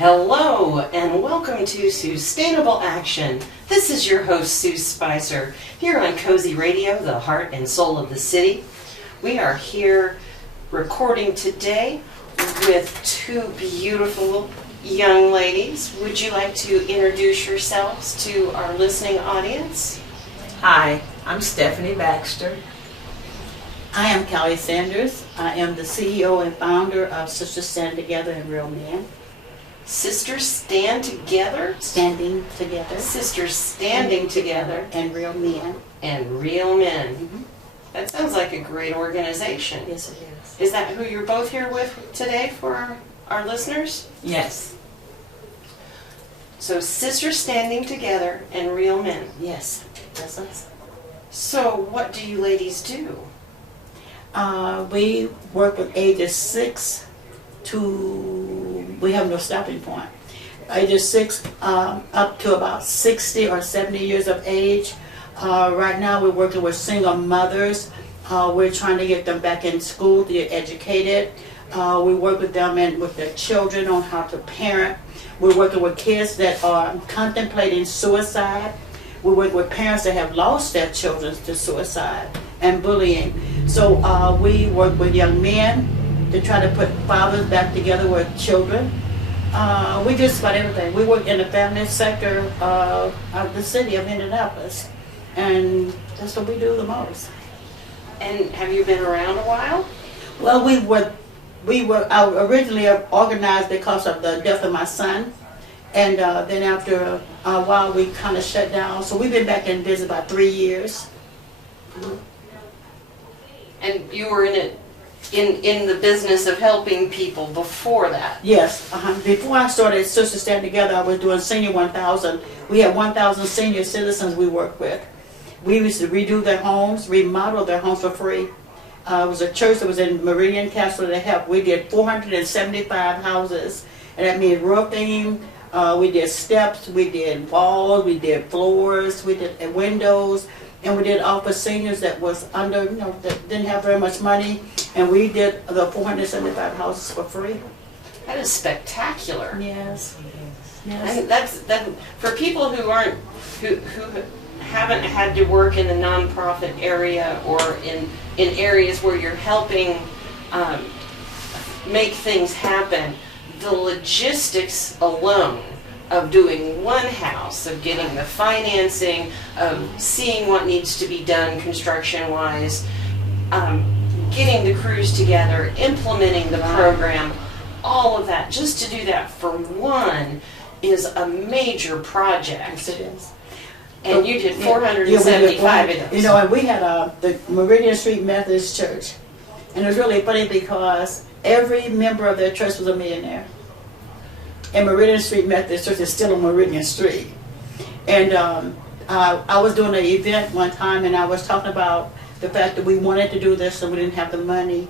Hello and welcome to SueStainable Action. This is your host Sue Spicer here on Cozy Radio, the heart and soul of the city. We are here recording today with two beautiful young ladies. Would you like to introduce yourselves to our listening audience? Hi, I'm Stephanie Baxter. I am Kelly Sanders. I am the CEO and founder of Sisters Stand Together and Real Men. Sisters stand together? Standing together. Sisters standing together. And real men. And real men. Mm-hmm. That sounds like a great organization. Yes, it is. Is that who you're both here with today for our listeners? Yes. So Sisters Standing Together and Real Men. Yes, that's us. So what do you ladies do? We work with ages 6 to, we have no stopping point. Ages 6 up to about 60 or 70 years of age. Right now we're working with single mothers. We're trying to get them back in school to get educated. We work with them and with their children on how to parent. We're working with kids that are contemplating suicide. We work with parents that have lost their children to suicide and bullying. So we work with young men to try to put fathers back together with children. We do just about everything. We work in the family sector of the city of Indianapolis, and that's what we do the most. And have you been around a while? Well, we were originally organized because of the death of my son, and then after a while we kind of shut down. So we've been back in business about 3 years. And you were in the business of helping people before that? Yes. Before I started Sisters Stand Together, I was doing Senior 1000. We had 1,000 senior citizens we worked with. We used to redo their homes, remodel their homes for free. It was a church that was in Meridian Castle that helped. We did 475 houses, and that means roofing. We did steps, we did walls, we did floors, we did windows, and we did all for seniors that was under, that didn't have very much money, and we did the 475 houses for free. That is spectacular. Yes. And that's for people who haven't had to work in the nonprofit area or in areas where you're helping make things happen. The logistics alone of doing one house, of getting the financing, of seeing what needs to be done construction-wise, getting the crews together, implementing the program, all of that, just to do that for one is a major project. Yes, it is. And you did 475 of those. And we had the Meridian Street Methodist Church. And it was really funny because every member of their church was a millionaire. And Meridian Street Methodist Church is still on Meridian Street. And I was doing an event one time, and I was talking about the fact that we wanted to do this and we didn't have the money.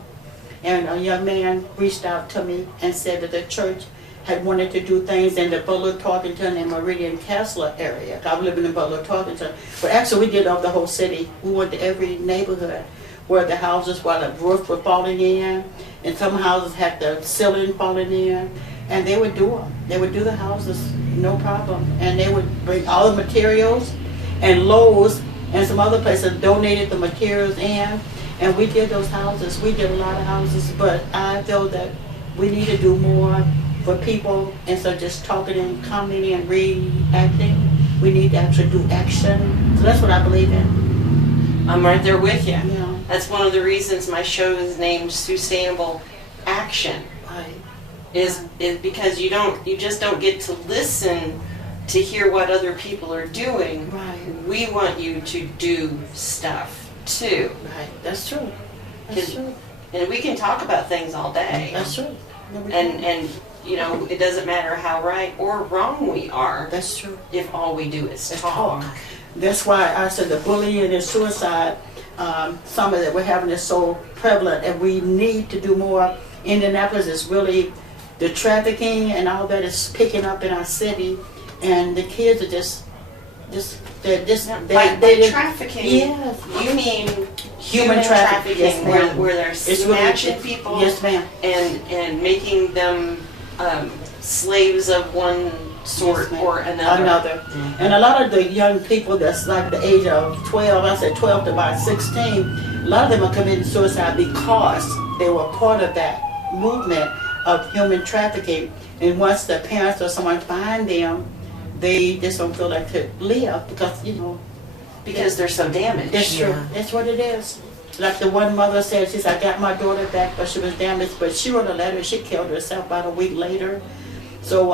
And a young man reached out to me and said that the church had wanted to do things in the Butler, Tarkington, and Meridian Castle area. I live in the Butler, Tarkington. But actually we did over the whole city. We went to every neighborhood where the houses, where the roof were falling in, and some houses had the ceiling falling in, and they would do them. They would do the houses, no problem. And they would bring all the materials, and Lowe's and some other places donated the materials in, and we did those houses. We did a lot of houses, but I feel that we need to do more for people instead of just talking and commenting and reacting. We need to actually do action. So that's what I believe in. I'm right there with you. Yeah. That's one of the reasons my show is named SueStainable Action. Right. Is because you just don't get to listen to hear what other people are doing. Right. We want you to do stuff too. Right. That's true. That's true. And we can talk about things all day. That's true. And it doesn't matter how right or wrong we are. That's true. If all we do is talk. That's why I said the bullying and suicide, some of that we're having is so prevalent, and we need to do more. Indianapolis is really, the trafficking and all that is picking up in our city, and the kids are by trafficking, yes. You mean human trafficking, yes, where they're snatching people, yes, ma'am, and making them slaves of one sort Yes, ma'am. or another. And a lot of the young people that's like the age of 12, I said 12 to about 16, a lot of them are committing suicide because they were part of that movement of human trafficking. And once the parents or someone find them, they just don't feel like to live because, Because they're so damaged. that's true. That's what it is. Like the one mother said, she said, I got my daughter back, but she was damaged. But she wrote a letter, she killed herself about a week later. So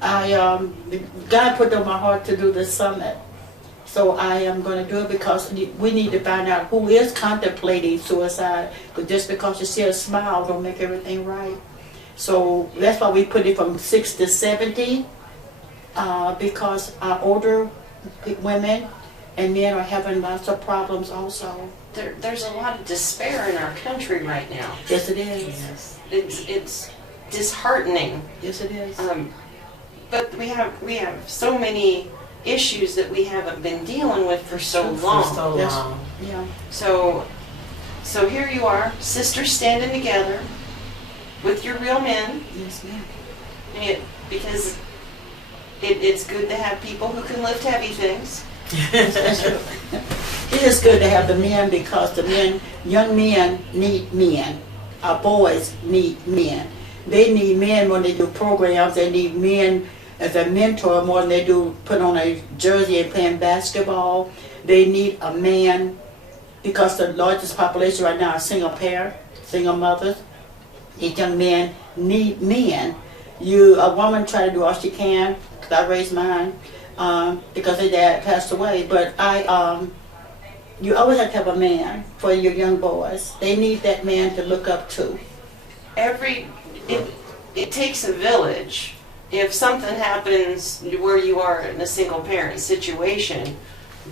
God put on my heart to do this summit. So I am going to do it because we need to find out who is contemplating suicide. Because just because you see a smile don't make everything right. So that's why we put it from 6 to 70, because our older women and men are having lots of problems also. There's a lot of despair in our country right now. Yes, it is. Yes. It's disheartening. Yes, it is. But we have so many issues that we haven't been dealing with for so long. For so Yes. long. Yeah. So here you are, sisters standing together with your real men. Yes, ma'am. Because it's good to have people who can lift heavy things. That's true. It is good to have the men because the men, young men need men. Our boys need men. They need men when they do programs. They need men as a mentor more than they do put on a jersey and playing basketball. They need a man because the largest population right now is single parent, single mothers. These young men need men. A woman try to do all she can, because I raised mine, because their dad passed away. But you always have to have a man for your young boys. They need that man to look up to. It takes a village. If something happens where you are in a single parent situation,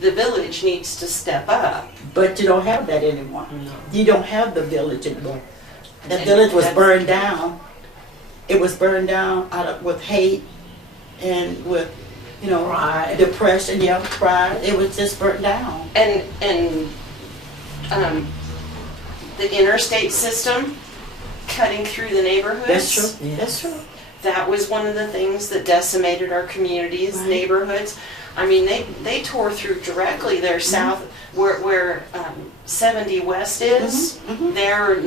the village needs to step up. But you don't have that anymore. No. You don't have the village anymore. The village was burned down. It was burned down with hate and with, Pride. depression, pride. It was just burnt down. And the interstate system cutting through the neighborhoods. That's true. Yes. That's true. That was one of the things that decimated our communities, Right. neighborhoods. I mean, they tore through directly there south, where 70 West is. Mhm. There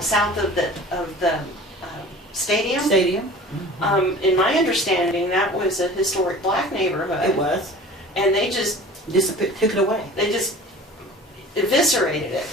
south of the stadium. Stadium. In my understanding, that was a historic black neighborhood. It was. And they just Took it away. eviscerated it.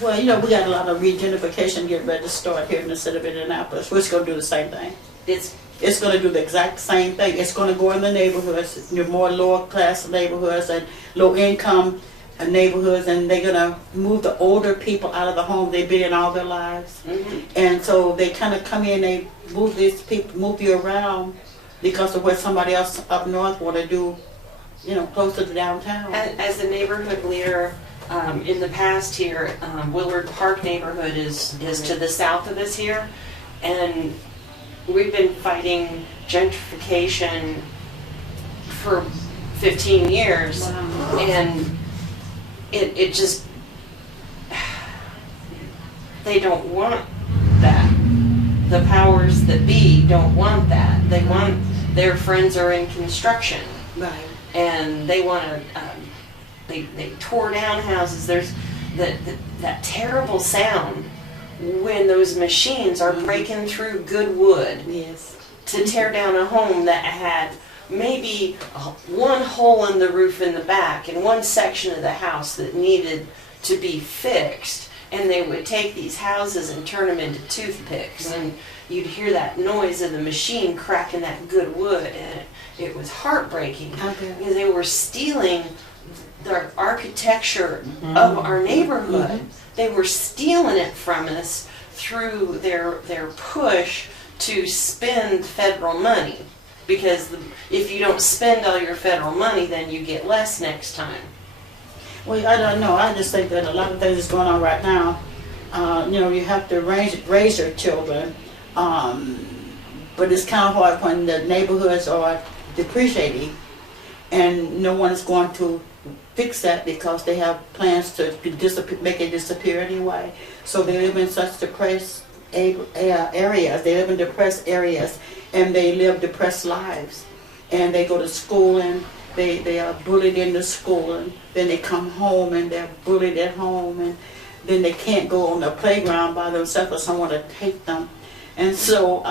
Well, we got a lot of regentrification getting ready to start here in the city of Indianapolis. We're just going to do the same thing. It's going to do the exact same thing. It's going to go in the neighborhoods, your more lower class neighborhoods and low income neighborhoods, and they're going to move the older people out of the home they've been in all their lives. Mm-hmm. And so they kind of come in, they move these people, move you around because of what somebody else up north want to do, closer to downtown. As the neighborhood leader, in the past here, Willard Park neighborhood is to the south of us here, and we've been fighting gentrification for 15 years, Wow. and it just, they don't want that. The powers that be don't want that. They want, their friends are in construction, Right. and they want to, they tore down houses. There's that terrible sound when those machines are breaking through good wood Yes. to tear down a home that had maybe one hole in the roof in the back and one section of the house that needed to be fixed. And they would take these houses and turn them into toothpicks, and you'd hear that noise of the machine cracking that good wood, and it was heartbreaking because they were stealing the architecture of our neighborhood. They were stealing it from us through their push to spend federal money, because if you don't spend all your federal money, then you get less next time. Well, I don't know. I just think that a lot of things is going on right now. You have to raise your children, but it's kind of hard when the neighborhoods are depreciating, and no one is going to fix that because they have plans to make it disappear anyway. So they live in such depressed areas. They live in depressed areas, and they live depressed lives. And they go to school and they are bullied in the school, and then they come home and they're bullied at home, and then they can't go on the playground by themselves or someone to take them. And so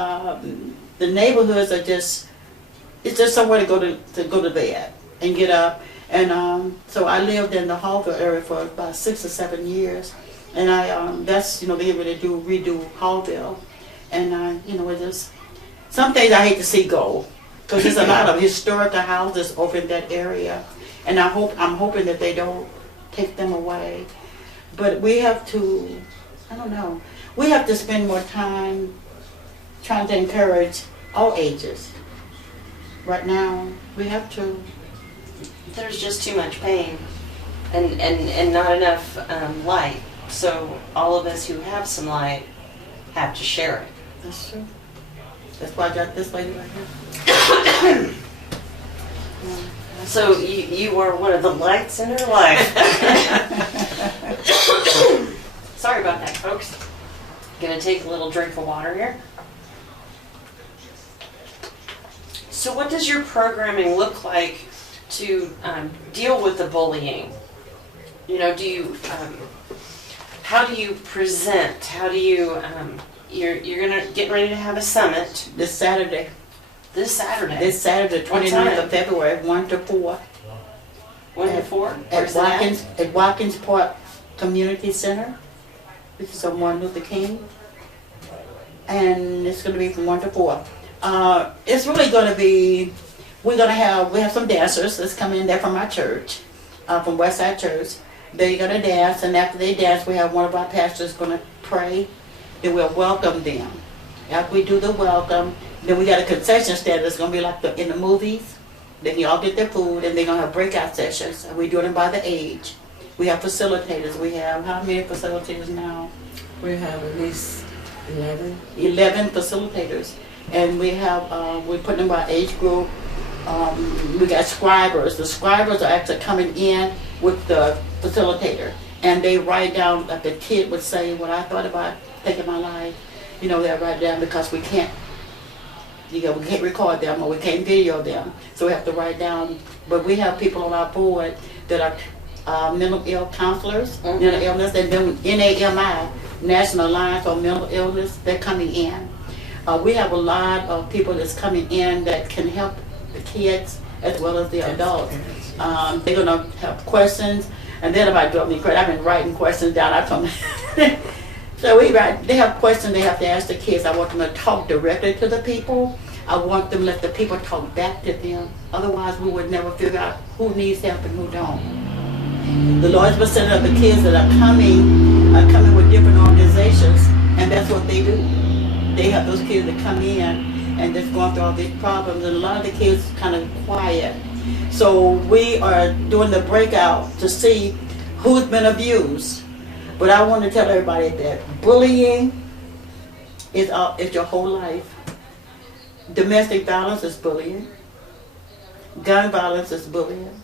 the neighborhoods are just, it's just somewhere to go to bed and get up. And so I lived in the Hallville area for about 6 or 7 years, and that's, they really do redo Hallville, and it just, some things I hate to see go, because there's a lot of historical houses over in that area, and I'm hoping that they don't take them away. But we have to, I don't know, we have to spend more time trying to encourage all ages. Right now, we have to. There's just too much pain and not enough light. So all of us who have some light have to share it. That's true. That's why I got this lady right here. So you are one of the lights in her life. Sorry about that, folks. Gonna take a little drink of water here. So what does your programming look like to deal with the bullying? Do you, how do you present? How do you, you're getting ready to have a summit. This Saturday. This Saturday? This Saturday, 29th of February, 1 to 4. 1 to 4? At Watkins Park Community Center, which is on Martin Luther King. And it's going to be from 1 to 4. It's really going to be, we have some dancers that's coming in there from our church, from Westside Church. They're going to dance, and after they dance, we have one of our pastors going to pray. Then we'll welcome them. After we do the welcome, then we got a concession stand that's going to be like in the movies. Then you all get their food, and they're going to have breakout sessions. And we're doing them by the age. We have facilitators. We have, how many facilitators now? We have at least 11. 11 facilitators. And we have, we're putting them by age group. We got scribers. The scribers are actually coming in with the facilitator. And they write down, like the kid would say, what I thought about taking my life. They'll write down because we can't record them or we can't video them. So we have to write down. But we have people on our board that are mental ill counselors, mental illness, and then NAMI, National Alliance on Mental Illness, they're coming in. We have a lot of people that's coming in that can help the kids as well as the adults. They're going to have questions, and then about drove me credit. I've been writing questions down. I told them. So they have questions they have to ask the kids. I want them to talk directly to the people. I want them to let the people talk back to them. Otherwise, we would never figure out who needs help and who don't. The large percentage of the kids that are coming with different organizations, and that's what they do. They have those kids that come in and just going through all these problems, and a lot of the kids kind of quiet. So we are doing the breakout to see who's been abused. But I want to tell everybody that bullying is your whole life. Domestic violence is bullying. Gun violence is bullying.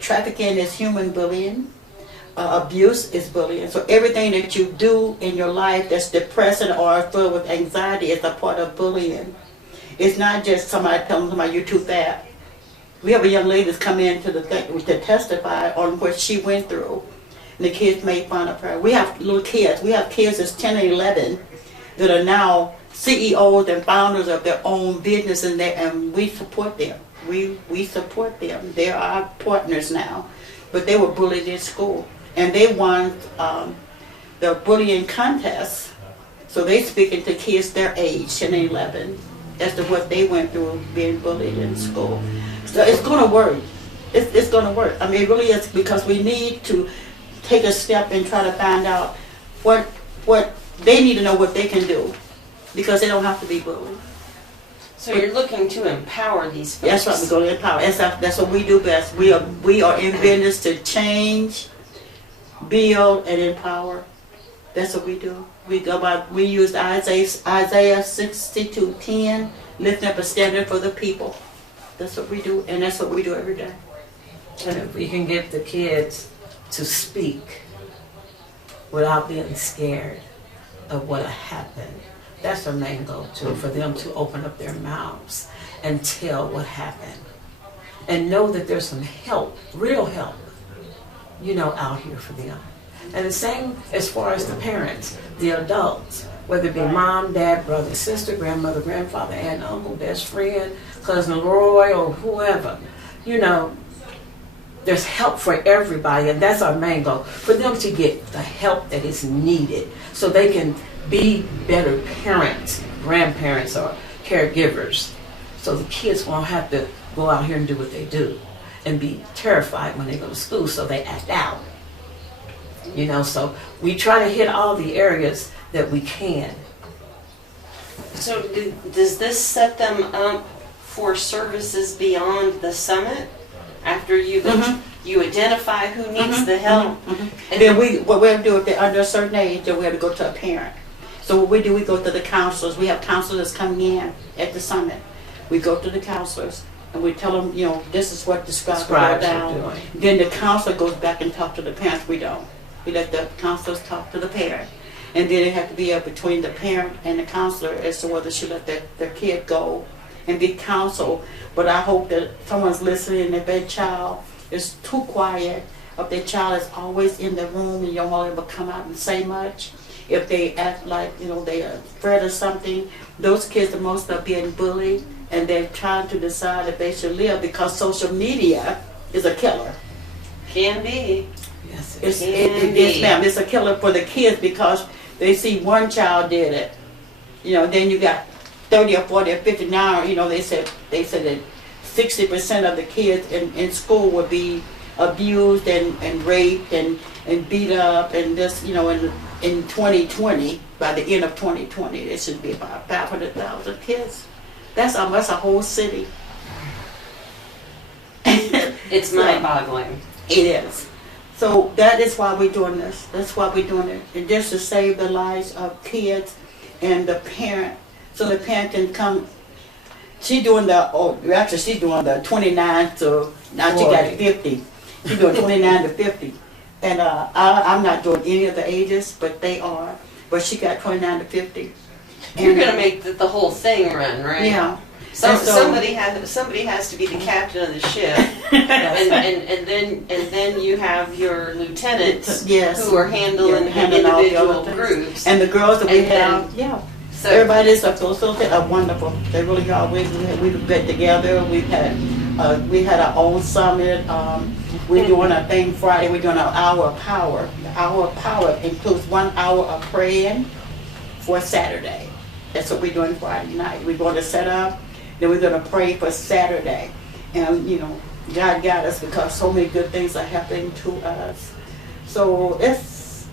Trafficking is human bullying. Abuse is bullying. So everything that you do in your life that's depressing or filled with anxiety is a part of bullying. It's not just somebody telling somebody you're too fat. We have a young lady that's come in to testify on what she went through. And the kids made fun of her. We have little kids. We have kids that's 10 and 11 that are now CEOs and founders of their own business, and we support them. We support them. They're our partners now. But they were bullied in school. And they won the bullying contest. So they speaking to kids their age, 10 and 11, as to what they went through being bullied in school. So it's going to work. It's going to work. I mean, it really is, because we need to take a step and try to find out what they need to know what they can do, because they don't have to be bullied. So you're looking to empower these folks. That's right, we're going to empower. That's what we do best. We are in business to change, build, and empower. That's what we do. We use Isaiah 62:10, lifting up a standard for the people. That's what we do, and that's what we do every day. And if we can get the kids to speak without being scared of what happened, That's our main goal too, for them to open up their mouths and tell what happened. And know that there's some help, real help, out here for them. And the same as far as the parents, the adults, whether it be mom, dad, brother, sister, grandmother, grandfather, aunt, uncle, best friend, cousin Roy, or whoever. There's help for everybody, and that's our main goal, for them to get the help that is needed so they can be better parents, grandparents, or caregivers, so the kids won't have to go out here and do what they do and be terrified when they go to school, so they act out. So we try to hit all the areas that we can. So does this set them up for services beyond the summit? After you identify who needs the help? And then what we have to do, if they're under a certain age, then we have to go to a parent. So what we do, we go to the counselors. We have counselors coming in at the summit. We go to the counselors and we tell them, this is what the scribes are down. Then the counselor goes back and talks to the parents. We don't. We let the counselors talk to the parent. And then it has to be up between the parent and the counselor as to whether she let their kid go and be counseled. But I hope that someone's listening, if their child is too quiet, if their child is always in the room and you don't ever come out and say much, if they act like, they are afraid of something, those kids the most are being bullied, and they're trying to decide if they should live, because social media is a killer. Can be. Yes, Yes, ma'am. It's a killer for the kids because they see one child did it. Then you got 30 or 40 or 50 now. They said that 60% of the kids in school would be abused and raped and beat up, and this, in 2020, by the end of 2020, there should be about 500,000 kids. That's almost a whole city. It's mind-boggling. It is. So that is why we're doing this. That's why we're doing it. And just to save the lives of kids and the parent, so the parent can come. She's doing the 29 to, now she got 50. She's doing 29 to 50. And I'm not doing any of the ages, but they are. But she got 29 to 50. You're going to make the whole thing run, right? Yeah. Somebody has to be the captain of the ship, and then you have your lieutenants who are handling individual groups. And the girls that we have, So everybody's are wonderful. They really are. We've been together. We had our own summit. We're doing a thing Friday. We're doing an hour of power. The hour of power includes 1 hour of praying for Saturday. That's what we're doing Friday night. We're going to set up. Then we're going to pray for Saturday. And, God got us because so many good things are happening to us. So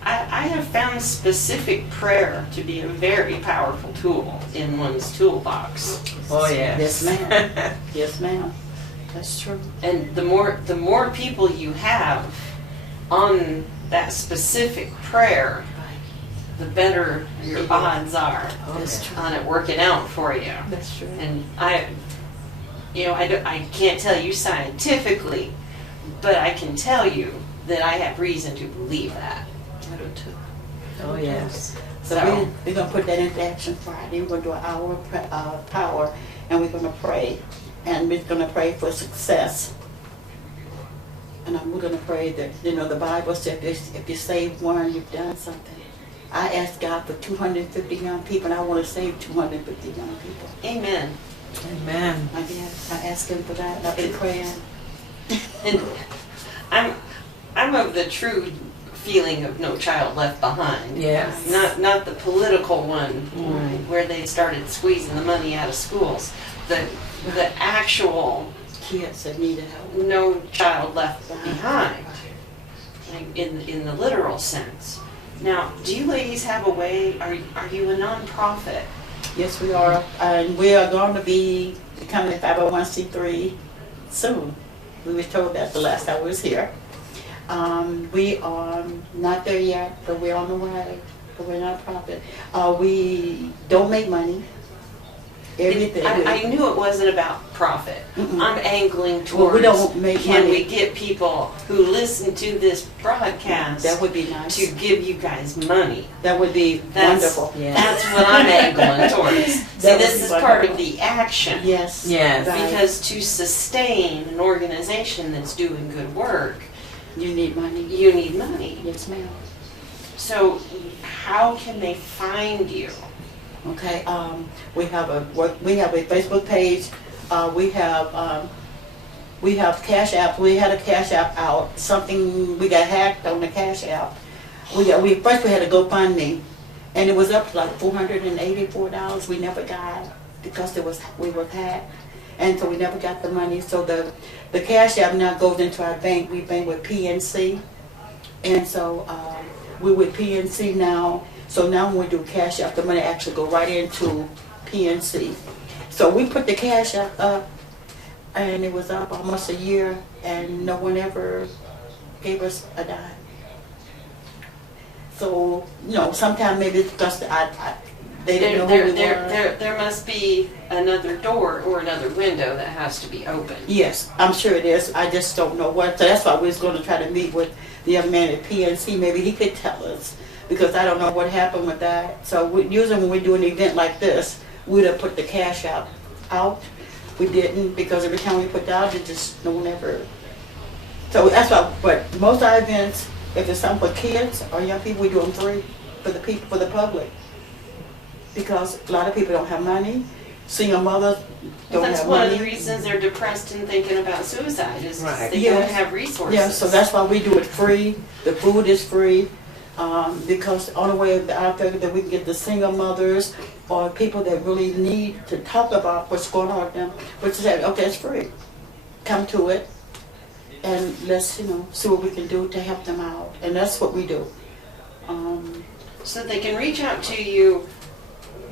I have found specific prayer to be a very powerful tool in one's toolbox. Oh, yes. Yes, ma'am. Yes, ma'am. That's true. And the more people you have on that specific prayer, the better your odds are on it working out for you. That's true. And I can't tell you scientifically, but I can tell you that I have reason to believe that. I do too. Oh, yes. So we're going to put that into action Friday. We're going to do an hour of power, and we're going to pray. And we're going to pray for success. And we're going to pray that, the Bible says if you save one, you've done something. I asked God for 250 young people, and I want to save 250 young people. Amen. Amen. I asked Him for that, and I've been praying. And I'm of the true feeling of no child left behind. Yes. Not the political one where they started squeezing the money out of schools. The actual Kids that needed help. No child left behind, like in the literal sense. Now, do you ladies have a way? Are you a nonprofit? Yes, we are, and we are going to be becoming a 501c3 soon. We were told that the last time we was here. We are not there yet, but we're on the way. But we're not a nonprofit. We don't make money. Everything. I knew it wasn't about profit. Mm-mm. I'm angling Well, towards, we don't make can money. we get people who listen to this broadcast That would be nice. to give you guys money? That would be That's, wonderful. Yeah. that's what I'm angling towards. See, That would this be is part of wonderful. the action. Yes. Yes. Right. Because to sustain an organization that's doing good work, You need money. you need money. Yes, ma'am. So how can they find you? Okay. We have a Facebook page. We have Cash App. We had a Cash App out. Something we got hacked on the Cash App. First we had a GoFundMe, and it was up to like $484. We never got because we were hacked, and so we never got the money. So the Cash App now goes into our bank. We bank with PNC, and so we're with PNC now. So now when we do Cash App, the money actually go right into PNC. So we put the Cash App up, and it was up almost a year, and no one ever gave us a dime. So, sometimes maybe it's because they didn't know who we were. There must be another door or another window that has to be open. Yes, I'm sure it is. I just don't know what. So that's why we was going to try to meet with the young man at PNC. Maybe he could tell us, because I don't know what happened with that. So usually when we do an event like this, we'd have put the Cash App out. We didn't, because every time we put it out, it just, no one ever. So that's why, but most of our events, if it's something for kids or young people, we do them free for the public. Because a lot of people don't have money. Single mothers don't That's have one money. of the reasons they're depressed and thinking about suicide is Right. they Yes. don't have resources. Yeah, so that's why we do it free. The food is free, because the only way out there that we can get the single mothers or people that really need to talk about what's going on with them, which is that, okay, it's free. Come to it, and let's see what we can do to help them out, and that's what we do. So they can reach out to you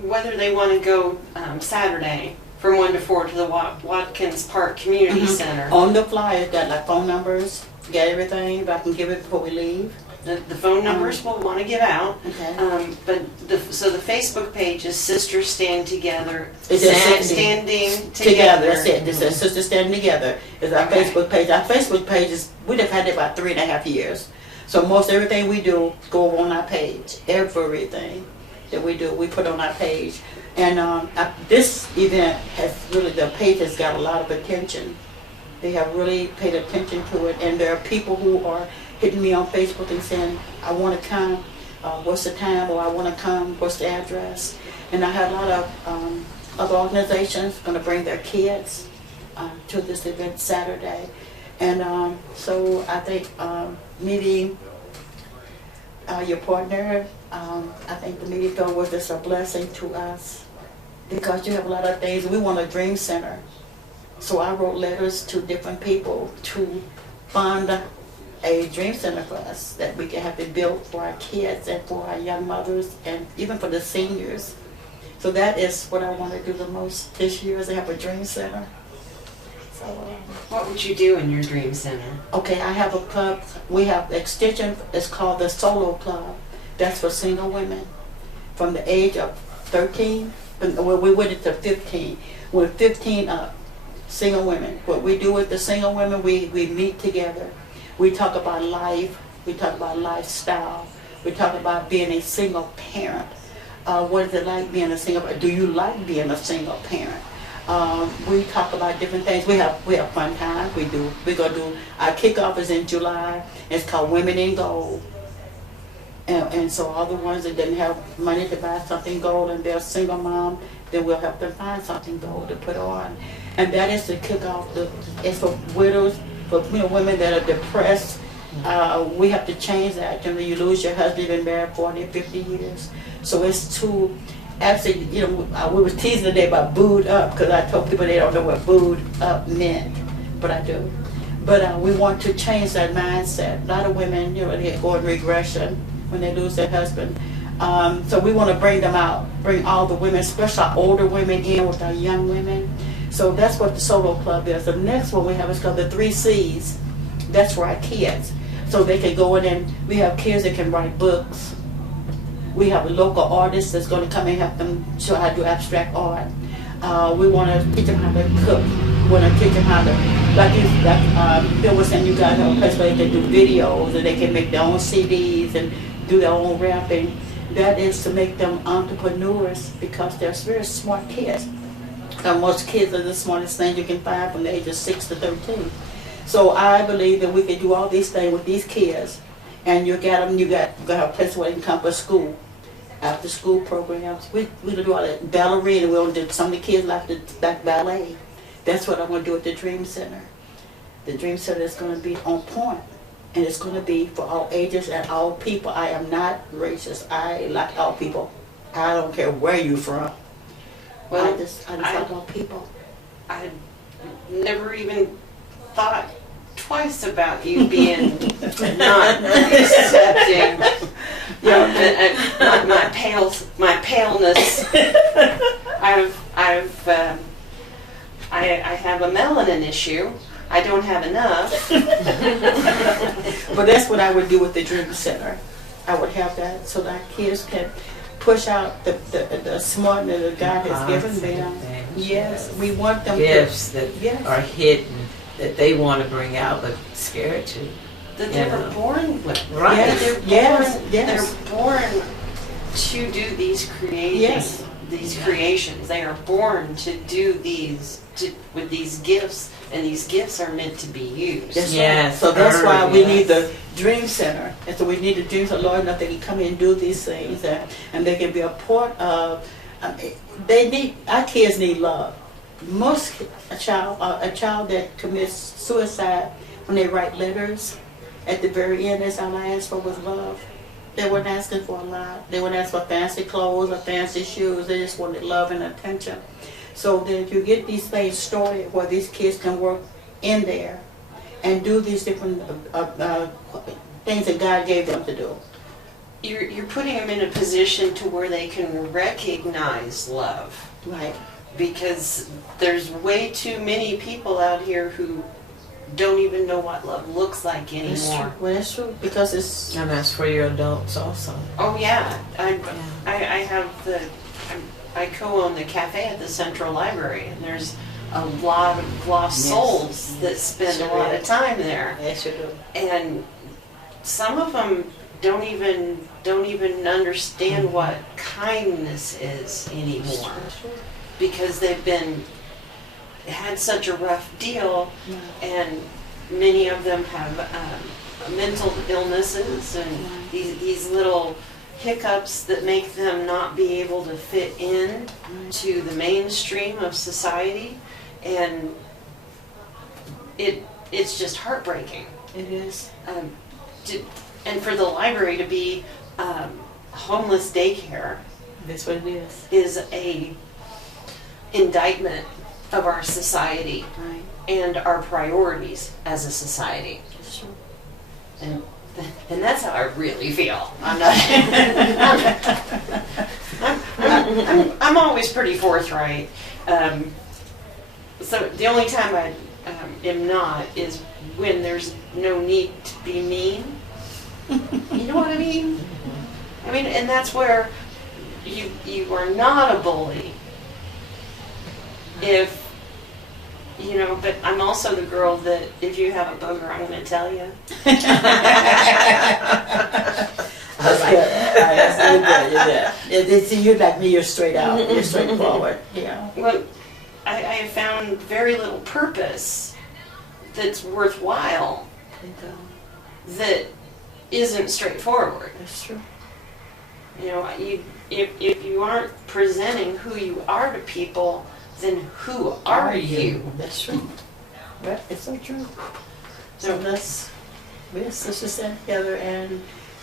whether they want to go Saturday from 1 to 4 to the Watkins Park Community Center. On the flyer, got like phone numbers, got everything, but I can give it before we leave. The phone numbers we'll want to give out. Okay. So the Facebook page is Sisters Stand Together. It says Standing Together, that's Together. it. It says Sisters Standing Together is our Okay. Facebook page. Our Facebook page we've had it about 3.5 years. So most everything we do go on our page. Everything that we do, we put on our page. And this event the page has got a lot of attention. They have really paid attention to it, and there are people who are hitting me on Facebook and saying, I want to come, what's the time, or I want to come, what's the address. And I had a lot of other organizations going to bring their kids to this event Saturday. And so I think meeting your partner, I think the meeting was just a blessing to us, because you have a lot of things. We want a dream center. So I wrote letters to different people to fund a dream center for us that we can have it built for our kids and for our young mothers and even for the seniors. So that is what I want to do the most this year, is to have a dream center. So, What would you do in your dream center? okay, I have a club. We have the extension. It's called the Solo Club. That's for single women from the age of 13. Well, we went it to 15. We're 15 up, single women. What we do with the single women, we meet together. We talk about life. We talk about lifestyle. We talk about being a single parent. What is it like being a single? Do you like being a single parent? We talk about different things. We have fun time. We're gonna do our kickoff is in July. It's called Women in Gold. And so all the ones that didn't have money to buy something gold and they're a single mom, then we'll help them find something gold to put on. And that is to kick off it's for widows, for women that are depressed. We have to change that. You lose your husband, you've been married 40, 50 years. So it's to actually, we was teasing today about booed up, because I told people they don't know what booed up meant, but I do. But we want to change that mindset. A lot of women, they go in regression when they lose their husband. So we want to bring them out, bring all the women, especially our older women, in with our young women. So that's what the Solo Club is. The next one we have is called the 3 C's. That's for our kids. So they can go in and we have kids that can write books. We have a local artist that's going to come and help them show how to do abstract art. We want to teach them how to cook. We want to teach them how to, Bill was saying, you guys have a place where they can do videos and they can make their own CDs and do their own rapping. That is to make them entrepreneurs because they're very smart kids. Most kids are the smartest things you can find from the age of 6 to 13. So I believe that we can do all these things with these kids, and you got to have a place where they can come for school, after school programs. We do all that ballerina. We want to do, some of the kids like ballet. That's what I want to do at the Dream Center. The Dream Center is going to be on point, and it's going to be for all ages and all people. I am not racist. I like all people. I don't care where you're from. Well, I just like all people. I never even thought twice about you being not accepting my paleness. I have a melanin issue. I don't have enough. But that's what I would do with the Dream Center. I would have that so that kids can push out the smartness that God has given them. Yes, we want them gifts to, that are hidden that they want to bring out but scared to. That they were born with. Right. Yes. They're born to do these creations. They are born to do with these gifts, and these gifts are meant to be used. Yes. So that's why we need the Dream Center, and so we need the Dream Center, Lord, enough they can come in and do these things, and they can be a part of. Our kids need love. A child that commits suicide, when they write letters, at the very end, that's all I asked for was love. They weren't asking for a lot. They weren't asking for fancy clothes or fancy shoes. They just wanted love and attention. So that if you get these things started where these kids can work in there and do these different things that God gave them to do. You're putting them in a position to where they can recognize love. Right. Because there's way too many people out here who don't even know what love looks like anymore. That's true. Well, that's true, because it's... And that's for your adults also. Oh yeah, I co-own the cafe at the Central Library, and there's a lot of lost souls that spend a lot of time there. Yes, you do. And some of them don't even understand what kindness is anymore, because they've had such a rough deal, and many of them have mental illnesses and these little hiccups that make them not be able to fit in to the mainstream of society, and it's just heartbreaking. It is. And for the library to be homeless daycare, that's what it is a indictment of our society and our priorities as a society. That's true. And that's how I really feel. I'm not. I'm always pretty forthright. So the only time I am not is when there's no need to be mean. You know what I mean? I mean, and that's where you are not a bully. If, you know, but I'm also the girl that if you have a booger, I'm going to tell you. You're like me, you're straight out, you're straightforward. Yeah. Well, I have found very little purpose that's worthwhile that isn't straightforward. That's true. You know, if you aren't presenting who you are to people, then who are you? That's true. Well, it's so true. So let's just stand together, and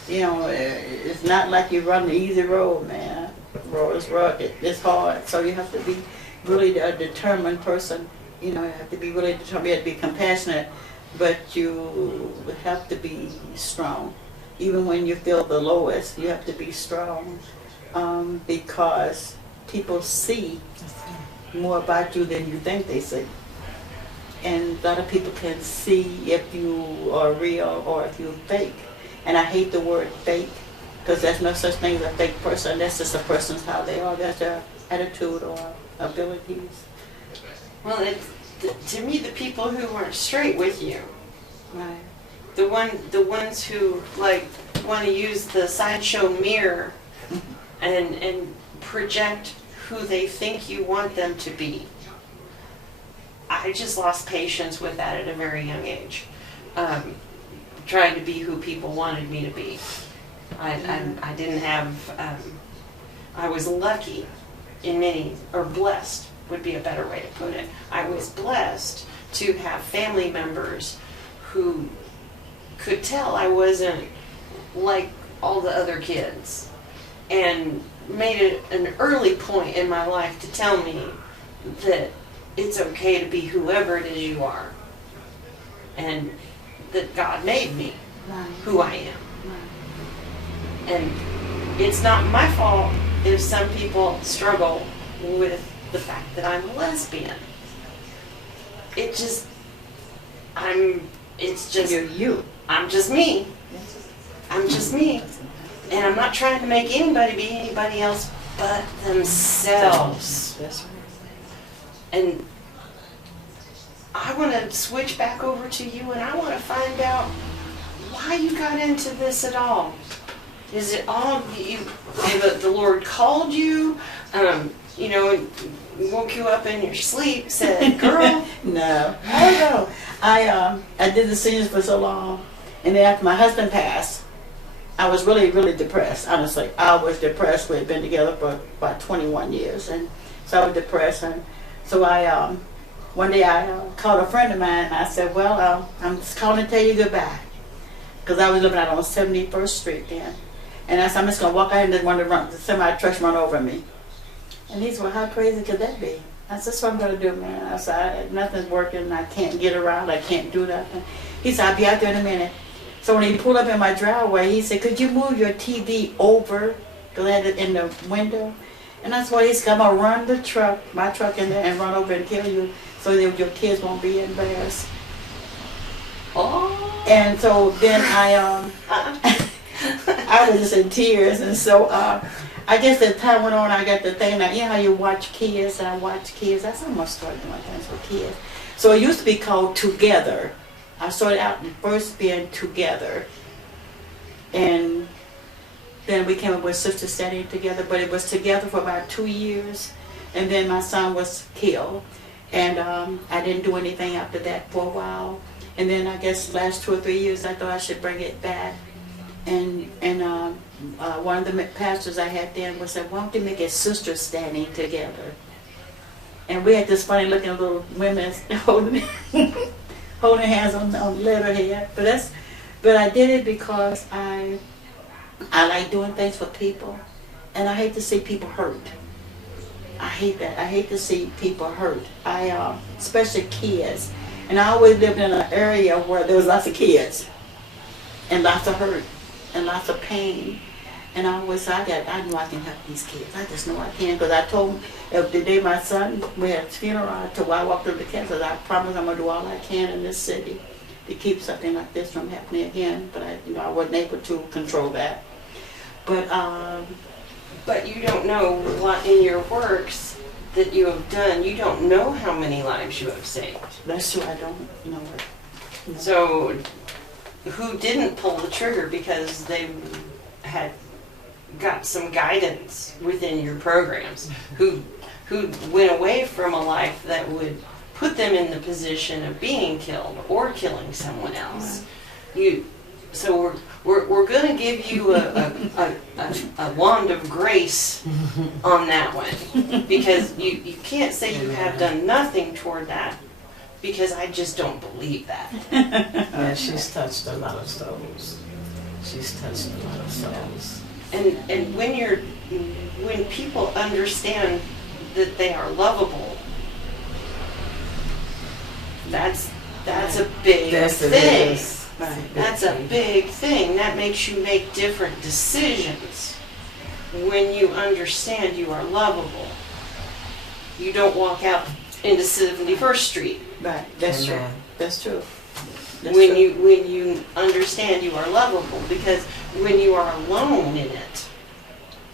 you know, it's not like you run the easy road, man. The road is rugged. It's hard. So you have to be really a determined person. You know, you have to be really determined. You have to be compassionate, but you have to be strong. Even when you feel the lowest, you have to be strong, because people see more about you than you think they see. And a lot of people can see if you are real or if you're fake. And I hate the word fake, Because there's no such thing as a fake person. That's just a person's how they are. That's their attitude or abilities. Well, to me, the people who aren't straight with you, Right. the ones who like want to use the sideshow mirror and project who they think you want them to be. I just lost patience with that at a very young age. Trying to be who people wanted me to be. I didn't have, I was lucky in many, or blessed would be a better way to put it. I was blessed to have family members who could tell I wasn't like all the other kids and made it an early point in my life to tell me that it's okay to be whoever it is you are and that God made me who I am. And it's not my fault if some people struggle with the fact that I'm a lesbian. It's just You're you. I'm just me. I'm just me. And I'm not trying to make anybody be anybody else but themselves. That's right. And I want to switch back over to you and I want to find out why you got into this at all. Is it all the Lord called you? Woke you up in your sleep, said, "Girl." No. Oh no. I did the seniors for so long, and then after my husband passed, I was really, really depressed. Honestly, I was depressed. We had been together for about 21 years, and so I was depressed. And so one day I called a friend of mine, and I said, "Well, I'm just calling to tell you goodbye," because I was living out on 71st Street then. And I said, "I'm just gonna walk out and then the semi-trucks run over me." And he said, "Well, how crazy could that be?" I said, "That's what I'm going to do, man." I said, "Nothing's working. I can't get around. I can't do nothing." He said, "I'll be out there in a minute." So when he pulled up in my driveway, he said, "Could you move your TV over?" Because I had it in the window. And that's why he said, "I'm going to run my truck in there and run over and kill you so that your kids won't be embarrassed." Oh. And so then I was just in tears. And so I guess as time went on, I got the thing that, how you watch kids, and I watch kids. I said, I'm going to start doing things with kids. So it used to be called Together. I started out first being Together. And then we came up with Sister Standing Together, but it was Together for about 2 years. And then my son was killed. And I didn't do anything after that for a while. And then I guess the last 2 or 3 years, I thought I should bring it back. And one of the pastors I had then was said, "Why don't you make it Sisters Standing Together?" And we had this funny looking little women holding hands on letterhead. But I did it because I like doing things for people, and I hate to see people hurt. I hate that. I hate to see people hurt. Especially kids. And I always lived in an area where there was lots of kids and lots of hurt and lots of pain. And I knew I can help these kids. I just know I can, because I told him if the day my son, we had his funeral, I walked through the campus, I promise I'm going to do all I can in this city to keep something like this from happening again. But I wasn't able to control that. But you don't know what in your works that you have done. You don't know how many lives you have saved. That's true. I don't know it. No. So who didn't pull the trigger because they had got some guidance within your programs, who went away from a life that would put them in the position of being killed or killing someone else. So we're going to give you a wand of grace on that one, because you can't say you have done nothing toward that, because I just don't believe that. Yeah, she's touched a lot of souls. And when people understand that they are lovable, that's a big thing. That's a big thing. That makes you make different decisions when you understand you are lovable. You don't walk out into 71st Street. Right, that's true. Amen. That's true. That's when true. you understand you are lovable, because when you are alone in it,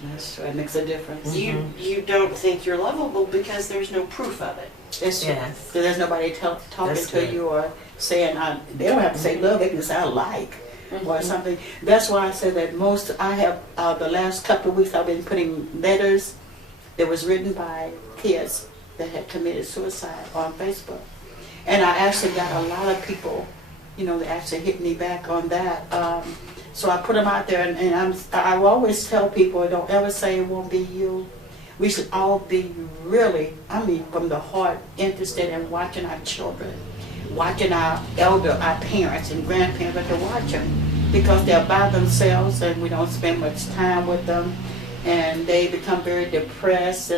That's true. It makes a difference. you don't think you're lovable because there's no proof of it. It's true. Yes. So there's nobody talking That's to good. you or saying, they don't have to say love, they can say I like or something. That's why I said that I have, the last couple of weeks I've been putting letters that was written by kids that had committed suicide on Facebook. And I actually got a lot of people, that actually hit me back on that. So I put them out there, and I always tell people, don't ever say it won't be you. We should all be really, from the heart, interested in watching our children, watching our parents and grandparents to watch them, because they're by themselves and we don't spend much time with them, and they become very depressed,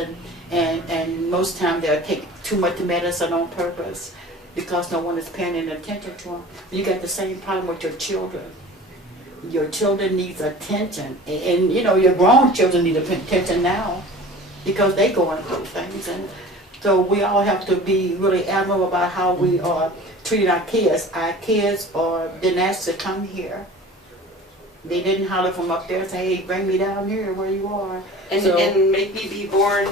and most times they'll take too much medicine on purpose because no one is paying any attention to them. You got the same problem with your children. Your children needs attention, and your grown children need attention now, because they going through things. And so we all have to be really admirable about how we are treating our kids. Our kids didn't ask to come here. They didn't holler from up there and say, hey, bring me down here where you are. And make me be born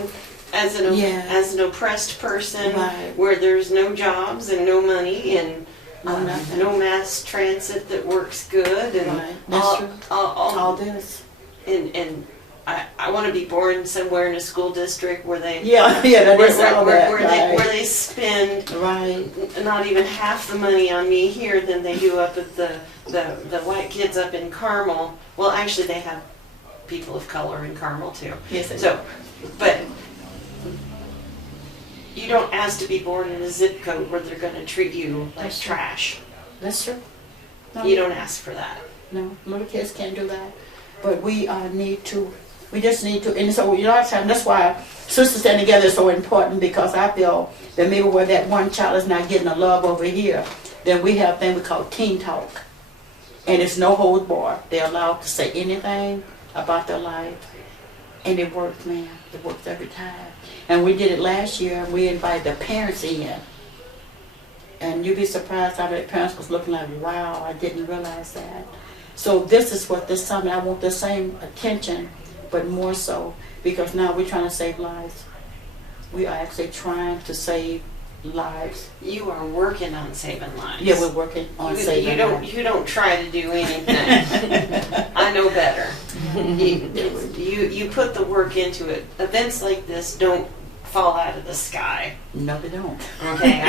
as an oppressed person, Right. where there's no jobs and no money and nothing. no mass transit that works good, and Right. That's true. All this. and I want to be born somewhere in a school district where they That is all that. where they spend Right. not even half the money on me here than they do up at the white kids up in Carmel. Well, actually, they have people of color in Carmel too. Yes, they So, but you don't ask to be born in a zip code where they're going to treat you like That's true. trash. That's true. No, You don't ask for that. No, little kids can't do that. But we just need to, and so a lot of times, that's why Sisters Stand Together is so important, because I feel that maybe where that one child is not getting the love over here, then we have a thing we call teen talk. And it's no holds barred. They're allowed to say anything about their life. And it works, man. It works every time. And we did it last year, and we invited the parents in. And you'd be surprised how many parents was looking like, wow, I didn't realize that. So this is what this summer, I want the same attention, but more so, because now we're trying to save lives. We are actually trying to save lives. You are working on saving lives. Yeah, we're working on saving lives. You don't try to do anything. I know better. You put the work into it. Events like this don't fall out of the sky. No, they don't. Okay,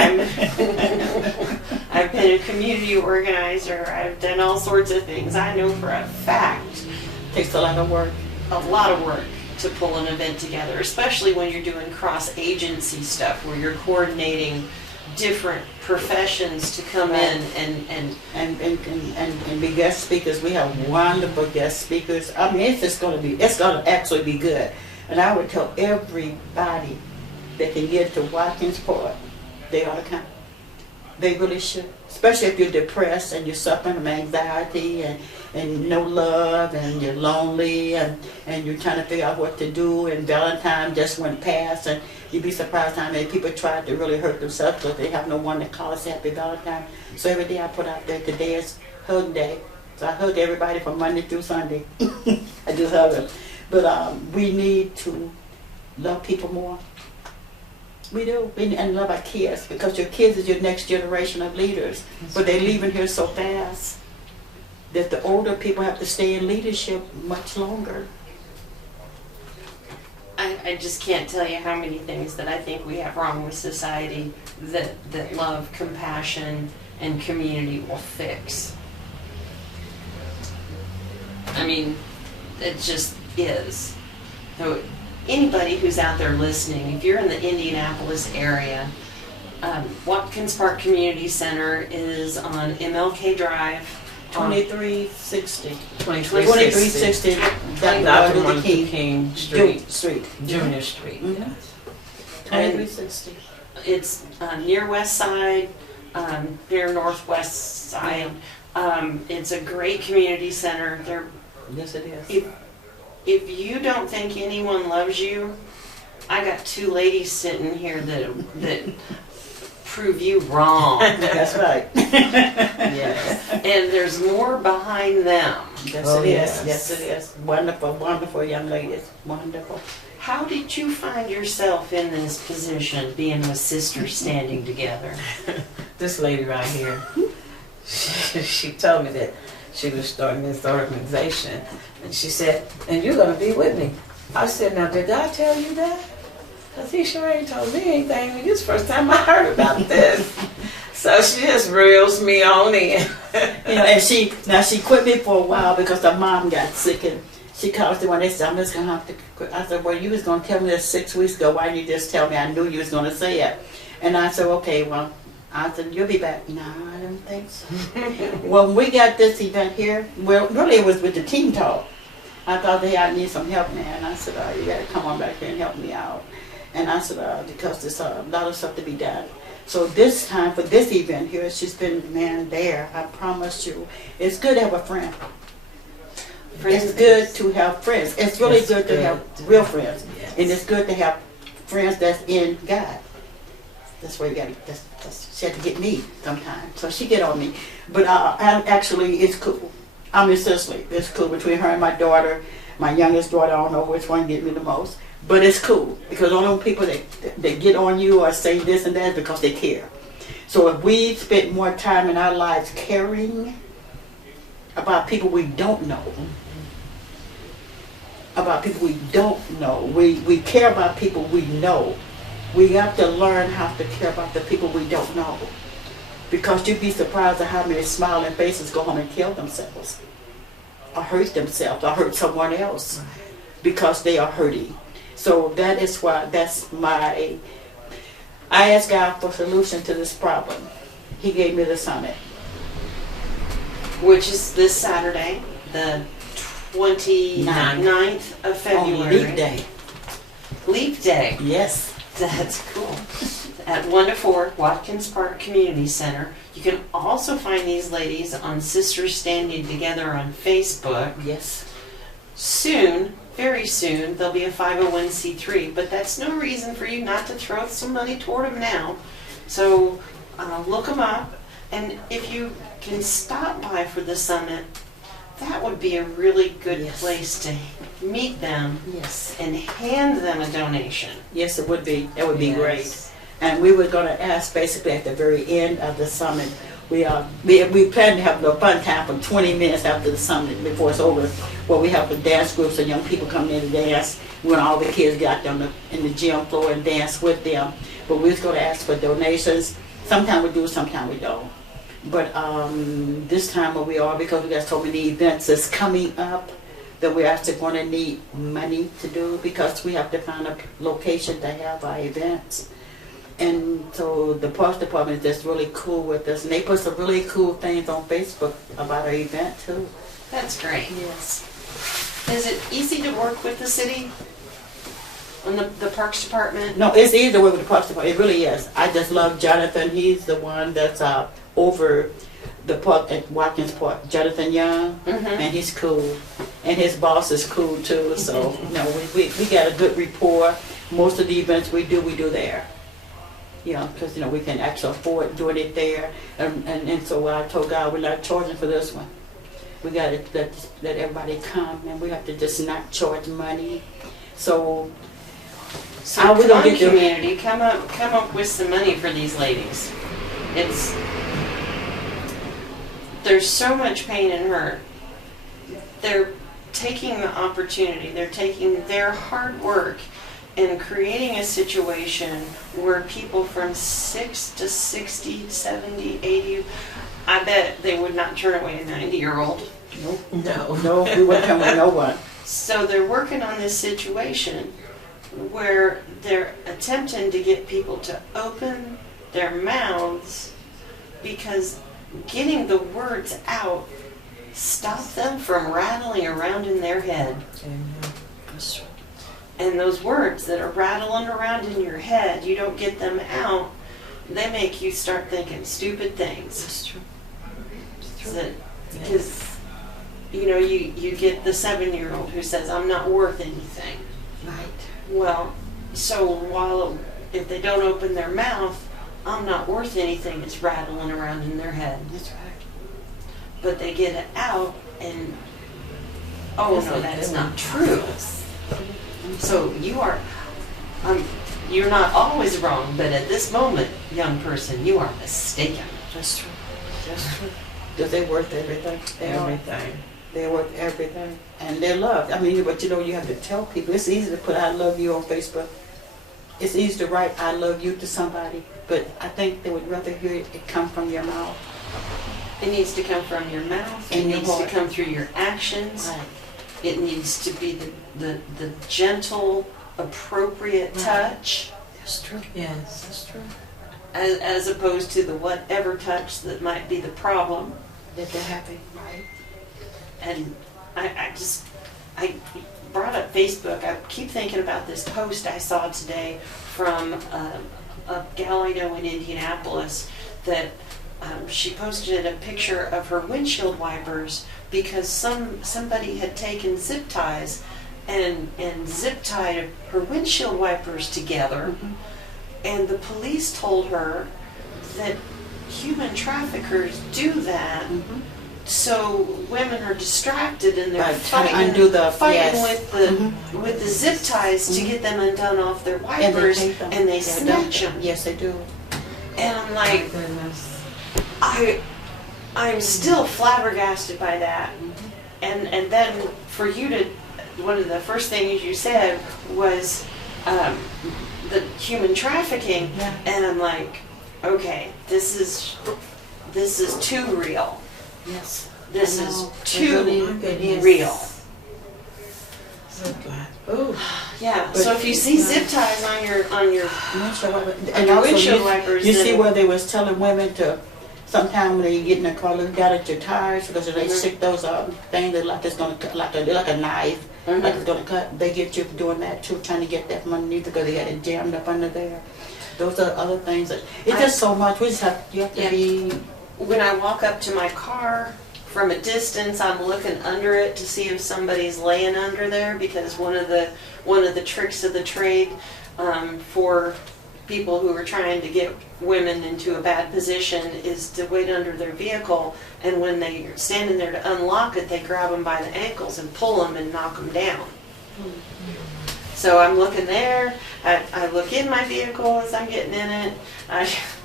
I've been a community organizer. I've done all sorts of things. I know for a fact Takes a lot of work. a lot of work to pull an event together, especially when you're doing cross-agency stuff where you're coordinating different professions to come in And be guest speakers. We have wonderful guest speakers. It's going to actually be good. And I would tell everybody that can get to Watkins Park, they ought to come. They really should. Especially if you're depressed and you're suffering from anxiety and no love, and you're lonely, and you're trying to figure out what to do, and Valentine just went past, and you'd be surprised how many people tried to really hurt themselves because they have no one to call us Happy Valentine. So every day I put out there, today is hug day. So I hug everybody from Monday through Sunday. I just hug them. But we need to love people more. We do. And love our kids, because your kids is your next generation of leaders. But they're leaving here so fast that the older people have to stay in leadership much longer. I just can't tell you how many things that I think we have wrong with society that love, compassion, and community will fix. I mean, it just is. So anybody who's out there listening, if you're in the Indianapolis area, Watkins Park Community Center is on MLK Drive. 2360. 2360. 2360. Dr. Dr. Martin Luther King Street. Street. Junior Street. Mhm. 2360. It's near West Side, near Northwest Side. It's a great community center. Yes, it is. If you don't think anyone loves you, I got two ladies sitting here that prove you wrong. That's right. Yes. And there's more behind them. Yes, Oh, it is. yes. Yes, it is. Wonderful, wonderful young ladies. Wonderful. How did you find yourself in this position, being with sisters standing together? This lady right here, she told me that she was starting this organization, and she said, "And you're gonna be with me." I said, "Now, did God tell you that? Because he sure ain't told me anything. This is the first time I heard about this." So she just reels me on in. And she quit me for a while because her mom got sick, and she called the one day said, "I'm just gonna have to quit." I said, "Well, you was gonna tell me this 6 weeks ago. Why didn't you just tell me? I knew you was gonna say it." And I said, "Okay, well," I said, "You'll be back." "No, I don't think so." When we got this event here, well, really it was with the team talk. I thought, "Hey, I need some help, man." I said, "You gotta come on back here and help me out." And I said, "Because there's a lot of stuff to be done." So this time for this event here, she's been, man, there. I promise you, it's good to have a friend. It's good to have friends. It's really good to have real friends, Yes. and it's good to have friends that's in God. That's where you got. She had to get me sometimes, so she get on me. But actually, it's cool. I mean, seriously, it's cool between her and my daughter. My youngest daughter, I don't know which one get me the most, but it's cool because all those people that get on you or say this and that is because they care. So if we spend more time in our lives caring about people we don't know, we care about people we know. We have to learn how to care about the people we don't know, because you'd be surprised at how many smiling faces go home and kill themselves, or hurt themselves, or hurt someone else because they are hurting. So that is why I asked God for a solution to this problem. He gave me the summit. Which is this Saturday, the 29th of February. On Leap Day. Leap Day. Yes. That's cool. At 1 to 4 Watkins Park Community Center. You can also find these ladies on Sisters Standing Together on Facebook. Yes. Soon, very soon, there'll be a 501c3, but that's no reason for you not to throw some money toward them now. So look them up, and if you can stop by for the summit, that would be a really good place to meet them and hand them a donation. Yes, it would be. That would be great. And we were going to ask basically at the very end of the summit. We plan to have a fun time for 20 minutes after the summit before it's over, where we have the dance groups and young people coming in to dance. When all the kids get out there in the gym floor and dance with them. But we're going to ask for donations. Sometimes we do, sometimes we don't. But this time where we are, because we got so many events that's coming up, that we're actually going to need money to do, because we have to find a location to have our events. And so the Parks Department is just really cool with us, and they put some really cool things on Facebook about our event too. That's great. Yes. Is it easy to work with the city on the Parks Department? No, it's easy to work with the Parks Department. It really is. I just love Jonathan. He's the one that's over the park at Watkins Park, Jonathan Young, and he's cool. And his boss is cool too. So we got a good rapport. Most of the events we do there. Because we can actually afford doing it there. And so I told God, we're not charging for this one. We got to let everybody come, and we have to just not charge money. So come on, community, come up with some money for these ladies. There's so much pain and hurt. They're taking the opportunity, they're taking their hard work and creating a situation where people from 6 to 60, 70, 80, I bet they would not turn away a 90-year-old. No, we wouldn't come with no one. So they're working on this situation where they're attempting to get people to open their mouths, because getting the words out stops them from rattling around in their head. And those words that are rattling around in your head, you don't get them out, they make you start thinking stupid things. That's true. Because you get the 7-year-old who says, "I'm not worth anything." Right. Well, so if they don't open their mouth, I'm not worth anything is rattling around in their head. That's right. But they get it out and, oh no, that's not true. So you're not always wrong, but at this moment, young person, you are mistaken. That's true. That's true. Because they're worth everything. They're worth everything. And they're loved. I mean, but you have to tell people. It's easy to put I love you on Facebook. It's easy to write I love you to somebody. But I think they would rather hear it come from your mouth. It needs to come from your mouth. And it your needs heart. to come through your actions. Right. It needs to be the gentle, appropriate touch. That's true. Yes. That's true. As opposed to the whatever touch that might be the problem. That they're happy. Right. And I brought up Facebook. I keep thinking about this post I saw today from a gal I know in Indianapolis that she posted a picture of her windshield wipers because somebody had taken zip ties and zip tied her windshield wipers together. Mm-hmm. And the police told her that human traffickers do that. Mm-hmm. So women are distracted and they're Right, trying to undo fighting yes. with the zip ties to get them undone off their And they wipers, take them. and they Yeah, snatch them. Yes, they do. And I'm like, Goodness. I'm still flabbergasted by that. And then for you to, one of the first things you said was the human trafficking, Yeah. and I'm like, okay, this is too real. Yes. This I is know. too Really- real. So glad. Ooh. Yeah. But- So if you see zip ties on your And your also, windshield wipers, you see then- where they was telling women to, sometime when they get in the car, look down at your tires because they Mhm. stick those things that like it's gonna cut, like a knife, Mhm. like it's gonna cut. They get you doing that too, trying to get that from underneath because they had it jammed up under there. Those are other things that it's just so much. You have to Yeah. be. when I walk up to my car from a distance, I'm looking under it to see if somebody's laying under there, because one of the tricks of the trade for people who are trying to get women into a bad position is to wait under their vehicle, and when they're standing there to unlock it, they grab them by the ankles and pull them and knock them down. So I'm looking there. I look in my vehicle as I'm getting in it,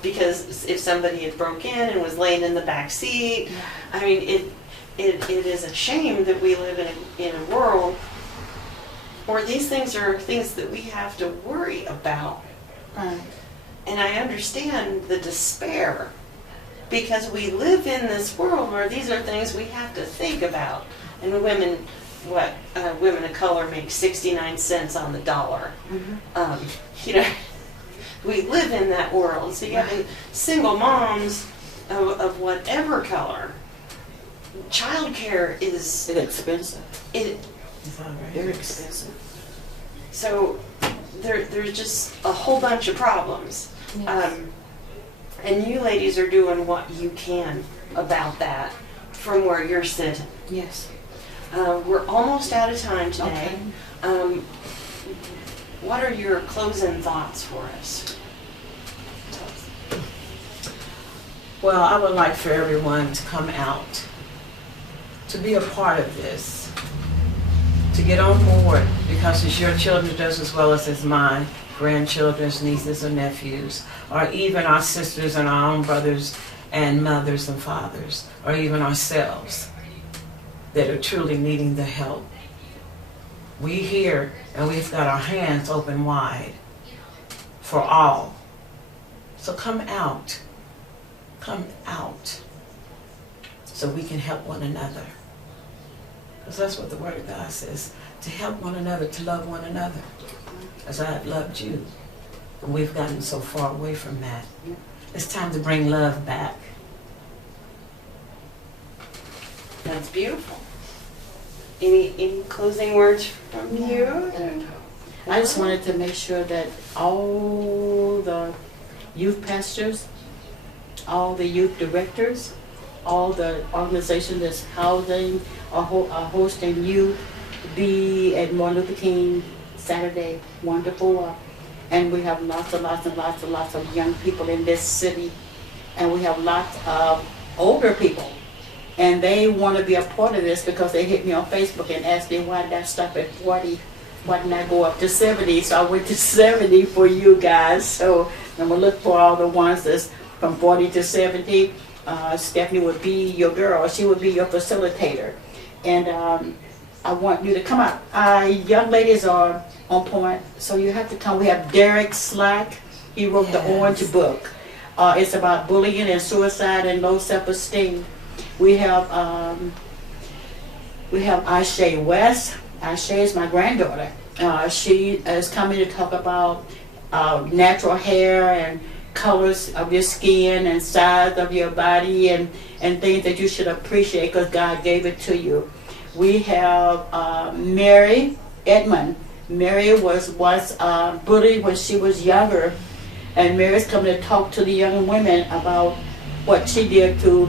because if somebody had broke in and was laying in the back seat, I mean, it is a shame that we live in a world where these things are things that we have to worry about. Right. And I understand the despair, because we live in this world where these are things we have to think about. And women of color make 69 cents on the dollar. We live in that world. So you have single moms of whatever color. Childcare is It's expensive. it. It's all right. Very expensive. So there's just a whole bunch of problems. And you ladies are doing what you can about that from where you're sitting. Yes. We're almost out of time today. Okay. What are your closing thoughts for us? Well, I would like for everyone to come out, to be a part of this, to get on board, because it's your children just as well as it's mine, grandchildren's, nieces and nephews, or even our sisters and our own brothers and mothers and fathers, or even ourselves, that are truly needing the help. We here, and we've got our hands open wide for all. So come out, so we can help one another. Because that's what the Word of God says, to help one another, to love one another, as I have loved you. And we've gotten so far away from that. It's time to bring love back. That's beautiful. Any closing words from you? I just wanted to make sure that all the youth pastors, all the youth directors, all the organizations that's housing or hosting youth be at Martin Luther King Saturday 1 to 4 And we have lots and lots and lots and lots of young people in this city. And we have lots of older people. And they want to be a part of this because they hit me on Facebook and asked me why did I stop at 40? Why didn't I go up to 70? So I went to 70 for you guys. So I'm going to look for all the ones that's from 40 to 70. Stephanie would be your girl. She would be your facilitator. And I want you to come out. Young ladies are on point, so you have to come. We have Derek Slack. He wrote the Orange Book. It's about bullying and suicide and low self-esteem. We have Ashe West. Ashe is my granddaughter. She is coming to talk about natural hair and colors of your skin and size of your body and things that you should appreciate because God gave it to you. We have Mary Edmond. Mary was once bullied when she was younger, and Mary's coming to talk to the young women about what she did to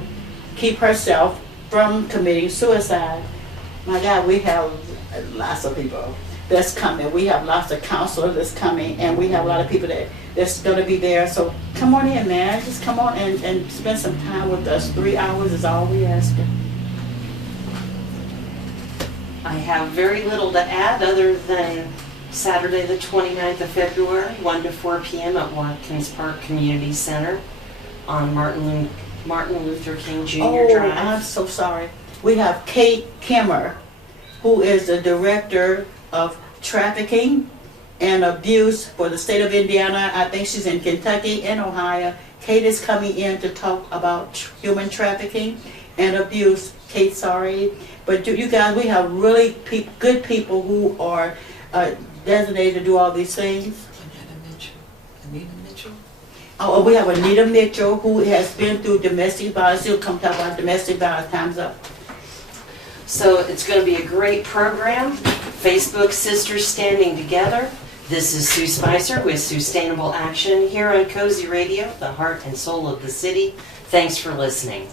keep herself from committing suicide. My God, we have lots of people that's coming. We have lots of counselors that's coming, and we have a lot of people that's going to be there. So come on in, man. Just come on and spend some time with us. 3 hours is all we ask. I have very little to add other than Saturday the 29th of February, 1 to 4 p.m. at Watkins Park Community Center on Martin Luther King Jr. Drive. I'm so sorry. We have Kate Kimmer, who is the Director of Trafficking and Abuse for the state of Indiana. I think she's in Kentucky and Ohio. Kate is coming in to talk about human trafficking and abuse. Kate, sorry. But you guys, we have really good people who are designated to do all these things. Anita Mitchell. Oh, we have Anita Mitchell, who has been through domestic violence. She'll come talk about domestic violence. Time's up. So it's going to be a great program. Facebook Sisters Standing Together. This is Sue Spicer with SueStainable Action here on Cozy Radio, the heart and soul of the city. Thanks for listening.